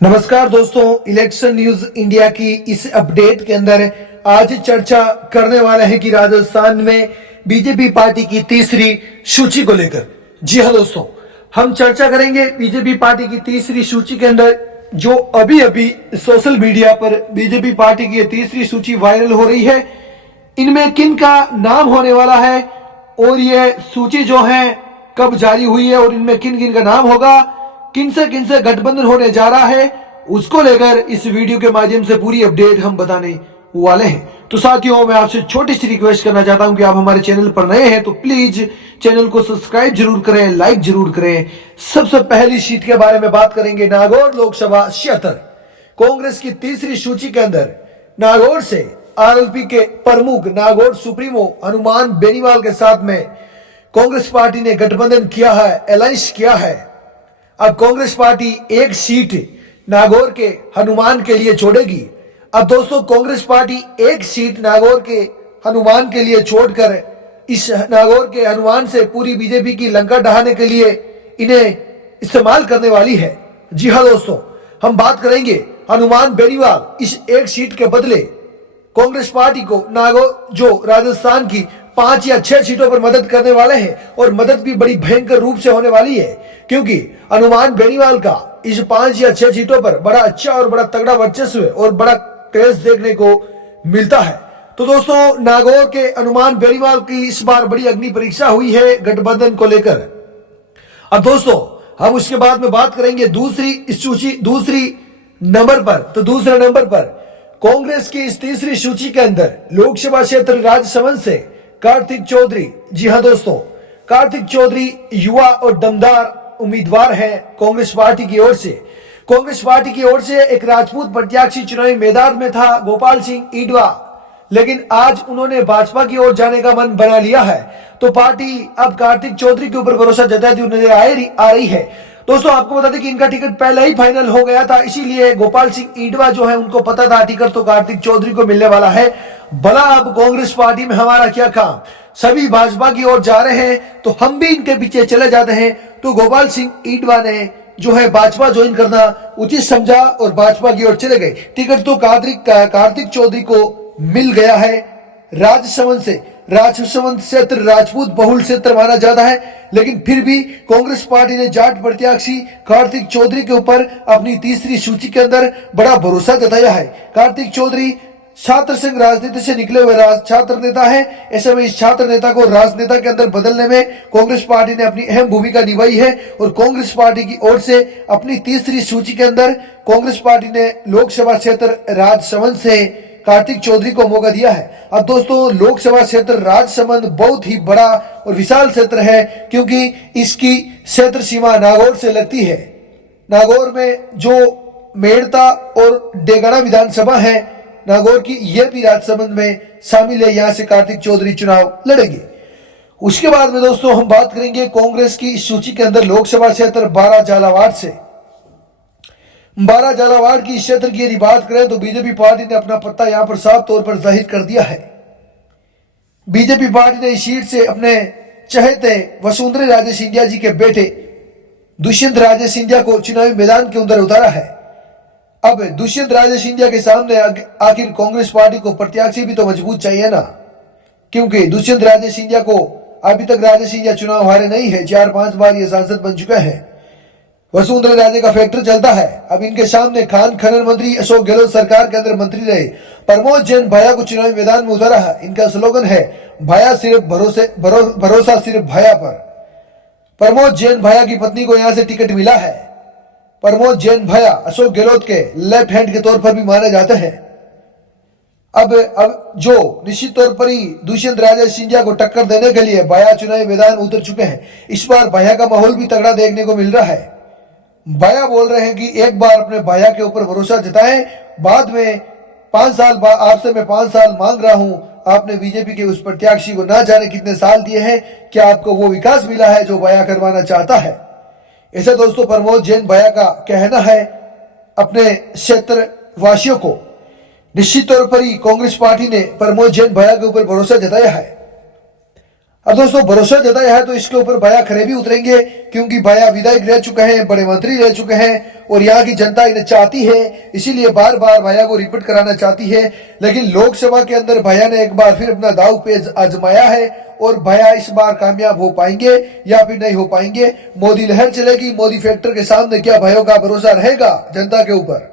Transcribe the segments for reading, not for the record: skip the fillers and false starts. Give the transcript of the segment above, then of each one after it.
नमस्कार दोस्तों, election news India की इस अपडेट के अंदर आज चर्चा करने वाले हैं कि राजस्थान में बीजेपी पार्टी की तीसरी सूची को लेकर। जी हां दोस्तों, हम चर्चा करेंगे बीजेपी पार्टी की तीसरी सूची के अंदर जो अभी अभी सोशल मीडिया पर बीजेपी पार्टी की तीसरी सूची वायरल हो रही है। इनमें किन का नाम होने वाला है और ये सूची जो है कब जारी हुई है और इनमें किन किन का नाम होगा, किन से गठबंधन होने जा रहा है, उसको लेकर इस वीडियो के माध्यम से पूरी अपडेट हम बताने वाले हैं। तो साथियों, मैं आपसे छोटी सी रिक्वेस्ट करना चाहता हूं कि आप हमारे चैनल पर नए हैं तो प्लीज चैनल को सब्सक्राइब जरूर करें, लाइक जरूर करें। सबसे पहली सीट के बारे में बात करेंगे, नागौर लोकसभा क्षेत्र। कांग्रेस की तीसरी सूची के अंदर नागौर से आरएलपी के प्रमुख नागौर सुप्रीमो हनुमान बेनीवाल के साथ में कांग्रेस पार्टी ने गठबंधन किया है, अलायंस किया है। अब कांग्रेस पार्टी एक सीट नागौर के हनुमान के लिए छोड़ेगी। अब दोस्तों, कांग्रेस पार्टी एक सीट नागौर के हनुमान के लिए छोड़कर इस नागौर के हनुमान से पूरी बीजेपी की लंका ढहाने के लिए इन्हें इस्तेमाल करने वाली है। जी हां दोस्तों, हम बात करेंगे हनुमान बेनीवाल इस एक सीट के बदले कांग्रेस पार्टी को नागौर जो राजस्थान की 5 या 6 सीटों पर मदद करने वाले हैं और मदद भी बड़ी भयंकर रूप से होने वाली है, क्योंकि हनुमान बेनीवाल का इस 5 या 6 सीटों पर बड़ा अच्छा और बड़ा तगड़ा वर्चस्व और बड़ा क्रेज देखने को मिलता है। तो दोस्तों, नागौर के हनुमान बेनीवाल की इस बार बड़ी अग्नि परीक्षा हुई है गठबंधन को लेकर। अब दोस्तों, हम उसके बाद में बात करेंगे दूसरी नंबर पर। तो दूसरे नंबर पर कांग्रेस की इस तीसरी सूची के अंदर लोकसभा क्षेत्र राजसमंद से कार्तिक चौधरी। जी हां दोस्तों, कार्तिक चौधरी युवा और दमदार उम्मीदवार हैं कांग्रेस पार्टी की ओर से। कांग्रेस पार्टी की ओर से एक राजपूत प्रत्याशी चुनावी मैदान में था, गोपाल सिंह ईडवा, लेकिन आज उन्होंने भाजपा की ओर जाने का मन बना लिया है। तो पार्टी अब कार्तिक चौधरी के ऊपर भरोसा जताती हुई नजर आ रही है। दोस्तों, आपको बता दें कि इनका टिकट पहले ही फाइनल हो गया था, इसीलिए गोपाल सिंह ईडवा जो है उनको पता था टिकट तो कार्तिक चौधरी को मिलने वाला है। भला अब कांग्रेस पार्टी में हमारा क्या काम, सभी भाजपा की ओर जा रहे हैं तो हम भी इनके पीछे चले जाते हैं। तो गोपाल सिंह ईडवा ने जो है भाजपा ज्वाइन करना उचित समझा और भाजपा की ओर चले गए। टिकट तो कार्तिक चौधरी को मिल गया है राजसमंद से। राजसमंद क्षेत्र राजपूत बहुल क्षेत्र माना जाता है, लेकिन फिर भी कांग्रेस पार्टी ने जाट प्रत्याशी कार्तिक चौधरी के ऊपर अपनी तीसरी सूची के अंदर बड़ा भरोसा जताया है। कार्तिक चौधरी छात्र संघ राजनीति से निकले हुए छात्र नेता है। ऐसे में इस छात्र नेता को राजनेता के अंदर बदलने में कांग्रेस पार्टी ने अपनी अहम भूमिका निभाई है और कांग्रेस पार्टी की ओर से अपनी तीसरी सूची के अंदर कांग्रेस पार्टी ने लोकसभा क्षेत्र राजसमंद से कार्तिक चौधरी को मौका दिया है। अब दोस्तों, लोकसभा क्षेत्र राजसमंद बहुत ही बड़ा और विशाल क्षेत्र है, क्योंकि इसकी क्षेत्र सीमा नागौर से लगती है। नागौर में जो मेड़ता और डेगाना विधानसभा है नागौर की, यह भी राजसमंद में शामिल है। यहां से कार्तिक चौधरी चुनाव लड़ेंगे। उसके बाद में दोस्तों, हम बात करेंगे कांग्रेस की सूची के अंदर लोकसभा क्षेत्र 12 झालावाड़ से। 12 झालावाड़ की क्षेत्र की यदि बात करें तो बीजेपी पार्टी ने अपना पत्ता यहां पर साफ तौर पर जाहिर कर दिया है। बीजेपी पार्टी ने इस सीट से अपने चहेते वसुंधरा राजे सिंधिया जी के बेटे दुष्यंत राजे सिंधिया को चुनावी मैदान के अंदर उतारा है। अब दुष्यंत राजे सिंधिया के सामने आखिर कांग्रेस पार्टी को प्रत्याशी भी तो मजबूत चाहिए ना, क्योंकि दुष्यंत राजे सिंधिया को अभी तक राजे सिंधिया चुनाव हारे नहीं है, 4-5 बार ये सांसद बन चुका है। वसुंधरा राजे का फैक्टर चलता है। अब इनके सामने खान खनन मंत्री अशोक गहलोत सरकार के अंदर मंत्री रहे प्रमोद जैन भाया को चुनावी मैदान में उतारा है। इनका स्लोगन है भाया सिर्फ भरोसा सिर्फ भाया पर। प्रमोद जैन भाया की पत्नी को यहां से टिकट मिला है। प्रमोद जैन भाया अशोक गहलोत के लेफ्ट हैंड के तौर पर भी माने जाते हैं। अब जो निश्चित तौर पर ही दुष्यंत राजे सिंधिया को टक्कर देने के लिए भाया चुनावी मैदान उतर चुके हैं। इस बार भाया का माहौल भी तगड़ा देखने को मिल रहा है। भाया बोल रहे हैं कि एक बार अपने भाया के ऊपर भरोसा जताएं, बाद में 5 साल आपसे मैं 5 साल मांग रहा हूं। आपने बीजेपी के उस प्रत्याशी को ना जाने कितने साल दिए हैं, क्या आपको वो विकास मिला है जो भाया करवाना चाहता है? ऐसा दोस्तों प्रमोद जैन भाया का कहना है अपने क्षेत्र वासियों को। निश्चित तौर पर ही कांग्रेस पार्टी ने प्रमोद जैन भाया के ऊपर भरोसा जताया है। अब दोस्तों भरोसा जताया है तो इसके ऊपर भैया खरे भी उतरेंगे, क्योंकि भैया विधायक रह चुके हैं, बड़े मंत्री रह चुके हैं और यहाँ की जनता इन्हें चाहती है, इसीलिए बार बार भैया को रिपीट कराना चाहती है। लेकिन लोकसभा के अंदर भैया ने एक बार फिर अपना दाव पेच आजमाया है और भैया इस बार कामयाब हो पाएंगे या फिर नहीं हो पाएंगे। मोदी लहर चलेगी, मोदी फैक्टर के सामने क्या भाइयों का भरोसा रहेगा जनता के ऊपर।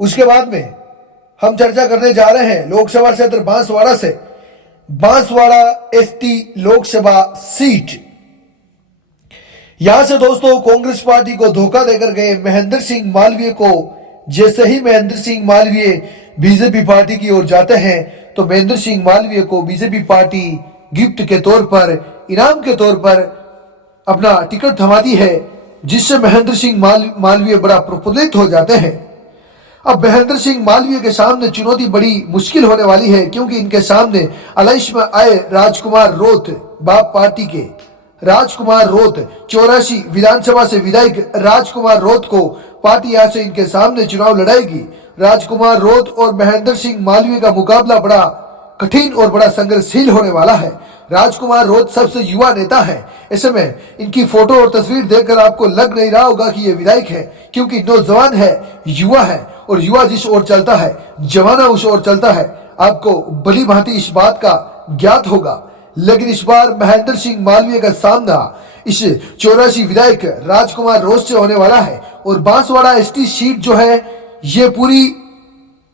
उसके बाद में हम चर्चा करने जा रहे हैं लोकसभा क्षेत्र बांसवाड़ा से। बांसवाड़ा एसटी लोकसभा सीट, यहां से दोस्तों कांग्रेस पार्टी को धोखा देकर गए महेंद्र सिंह मालवीय को, जैसे ही महेंद्र सिंह मालवीय बीजेपी पार्टी की ओर जाते हैं तो महेंद्र सिंह मालवीय को बीजेपी पार्टी गिफ्ट के तौर पर, इनाम के तौर पर अपना टिकट थमाती है, जिससे महेंद्र सिंह मालवीय बड़ा प्रफुल्लित हो जाते हैं। अब महेंद्र सिंह मालवीय के सामने चुनौती बड़ी मुश्किल होने वाली है, क्योंकि इनके सामने अलाइश में आए राजकुमार रोत, बाप पार्टी के राजकुमार रोत, 84 विधानसभा से विधायक राजकुमार रोत को पार्टी यहां से इनके सामने चुनाव लड़ाएगी। राजकुमार रोत और महेंद्र सिंह मालवीय का मुकाबला बड़ा कठिन और बड़ा संघर्षशील होने वाला है। राजकुमार रोत सबसे युवा नेता है, ऐसे में इनकी फोटो और तस्वीर देखकर आपको लग नहीं रहा होगा कि ये विधायक है, क्योंकि नौजवान है, युवा है और युवा जिस ओर चलता है जमाना उस ओर चलता है। आपको भली भांति इस बात का ज्ञात होगा। लेकिन इस बार महेंद्र सिंह मालवीय का सामना इस 84 विधायक राजकुमार रोत से होने वाला है। और बांसवाड़ा एसटी सीट जो है ये पूरी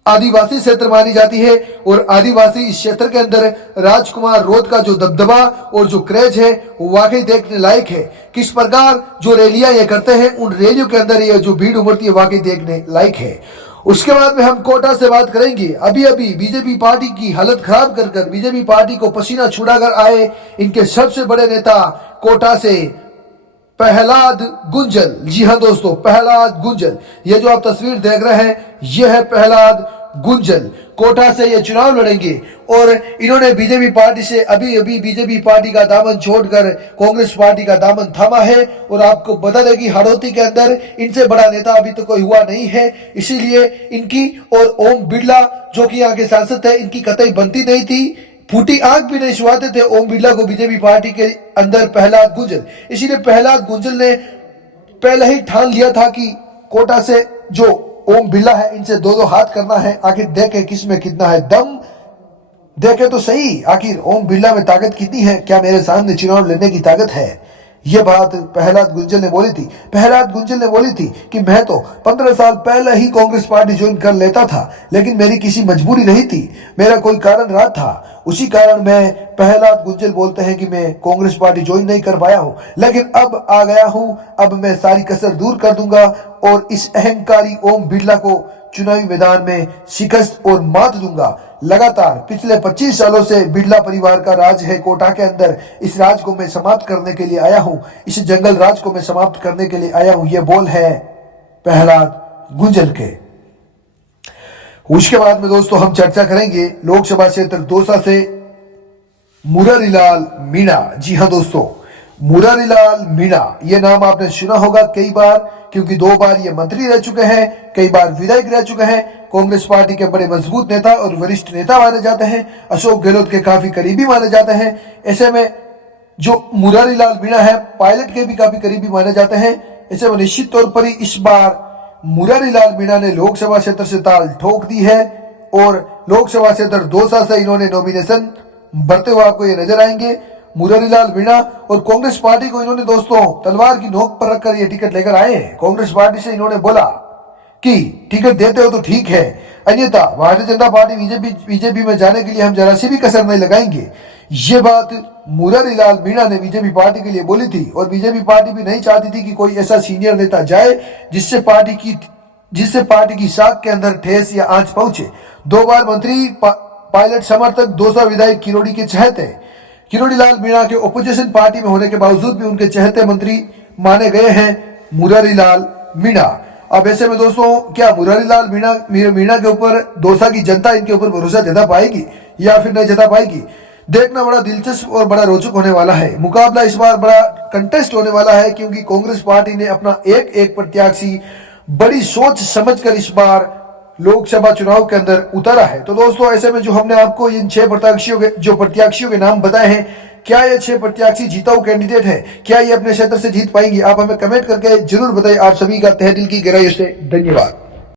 आदिवासी क्षेत्र मानी जाती है और आदिवासी इस क्षेत्र के अंदर राजकुमार रोत का जो दबदबा और जो क्रेज है वो वाकई देखने लायक है। किस प्रकार जो रैलियां ये करते हैं, उन रैलियों के अंदर ये जो भीड़ उमड़ती है वाकई देखने लायक है। उसके बाद में हम कोटा से बात करेंगे। अभी अभी बीजेपी पार्टी की हालत खराब कर बीजेपी पार्टी को पसीना छुड़ाकर आए इनके सबसे बड़े नेता कोटा से प्रहलाद गुंजल। जी हाँ दोस्तों, प्रहलाद गुंजल, ये जो आप तस्वीर देख रहे हैं ये है प्रहलाद गुंजल। कोटा से ये चुनाव लड़ेंगे और इन्होंने बीजेपी पार्टी से अभी बीजेपी पार्टी का दामन छोड़कर कांग्रेस पार्टी का दामन थामा है। और आपको बता दें कि हाड़ौती के अंदर इनसे बड़ा नेता अभी तो कोई हुआ नहीं है, इसीलिए इनकी और ओम बिरला जो कि यहाँ के सांसद है, इनकी कतई बनती नहीं थी। फूटी आंख भी नहीं छुआते थे ओम बिरला को बीजेपी पार्टी के अंदर प्रहलाद गुंजल। इसीलिए प्रहलाद गुंजल ने पहले ही ठान लिया था कि कोटा से जो ओम बिरला है इनसे दो हाथ करना है। आखिर देखे किसमें कितना है दम, देखे तो सही आखिर ओम बिरला में ताकत कितनी है, क्या मेरे सामने चुनाव लड़ने की ताकत है। ये बात प्रहलाद गुंजल ने बोली थी। प्रहलाद गुंजल ने बोली थी कि मैं तो 15 साल पहले ही कांग्रेस पार्टी ज्वाइन कर लेता था, लेकिन मेरी किसी मजबूरी नहीं थी, मेरा कोई कारण रहा था, उसी कारण मैं, प्रहलाद गुंजल बोलते हैं कि मैं कांग्रेस पार्टी ज्वाइन नहीं कर पाया हूं, लेकिन अब आ गया हूं, अब मैं सारी कसर दूर कर दूंगा और इस अहंकारी ओम बिरला को चुनावी मैदान में शिकस्त और मात दूंगा। लगातार पिछले 25 सालों से बिरला परिवार का राज है कोटा के अंदर, इस राज को मैं समाप्त करने के लिए आया हूं, इस जंगल राज को मैं समाप्त करने के लिए आया हूं। ये बोल है प्रहलाद गुंजल के। उसके बाद में दोस्तों हम चर्चा करेंगे लोकसभा क्षेत्र दौसा से मुरारीलाल मीणा। जी हाँ दोस्तों, मुरारीलाल मीणा, ये नाम आपने सुना होगा कई बार, क्योंकि 2 बार ये मंत्री रह चुके हैं, कई बार विधायक रह चुके हैं, कांग्रेस पार्टी के बड़े मजबूत नेता और वरिष्ठ नेता माने जाते हैं, अशोक गहलोत के काफी करीबी माने जाते हैं। ऐसे में जो मुरारीलाल मीणा है पायलट के भी काफी करीबी माने जाते हैं। ऐसे में निश्चित तौर पर इस बार मुरारीलाल मीणा ने लोकसभा क्षेत्र से ताल ठोक दी है और लोकसभा क्षेत्र दौसा से इन्होंने नॉमिनेशन भरते हुए आपको ये नजर आएंगे। मुरारीलाल मीणा और कांग्रेस पार्टी को इन्होंने दोस्तों तलवार की नोक पर रखकर ये टिकट लेकर आए हैं। कांग्रेस पार्टी से इन्होंने बोला कि टिकट देते हो तो ठीक है, अन्यथा भारतीय जनता पार्टी बीजेपी में जाने के लिए हम जरा सी भी कसर नहीं लगाएंगे। ये बात मुरारीलाल मीणा ने बीजेपी पार्टी के लिए बोली थी और बीजेपी पार्टी भी नहीं चाहती थी कि कोई ऐसा सीनियर नेता जाए जिससे पार्टी की साख के अंदर ठेस या आंच पहुंचे। 2 बार मंत्री, पायलट समर्थक, दौसा विधायक किरोड़ी के चहेते किरोड़ीलाल मीणा के ओपोजिशन पार्टी में होने के बावजूद भी उनके चहेते मंत्री माने गए हैं मुरारीलाल मीणा। अब ऐसे में दोस्तों क्या मुरारीलाल मीणा के ऊपर दौसा की जनता इनके ऊपर भरोसा जता पाएगी या फिर नहीं जता पाएगी, देखना बड़ा दिलचस्प और बड़ा रोचक होने वाला है। मुकाबला इस बार बड़ा कंटेस्ट होने वाला है, क्योंकि कांग्रेस पार्टी ने अपना एक प्रत्याशी बड़ी सोच समझकर इस बार लोकसभा चुनाव के अंदर उतारा है। तो दोस्तों ऐसे में जो हमने आपको इन 6 प्रत्याशियों के नाम बताए हैं, क्या ये 6 प्रत्याशी जीताऊ कैंडिडेट है, क्या ये अपने क्षेत्र से जीत पाएंगी? आप हमें कमेंट करके जरूर बताइए। आप सभी का तहे दिल की गहराइयों से धन्यवाद।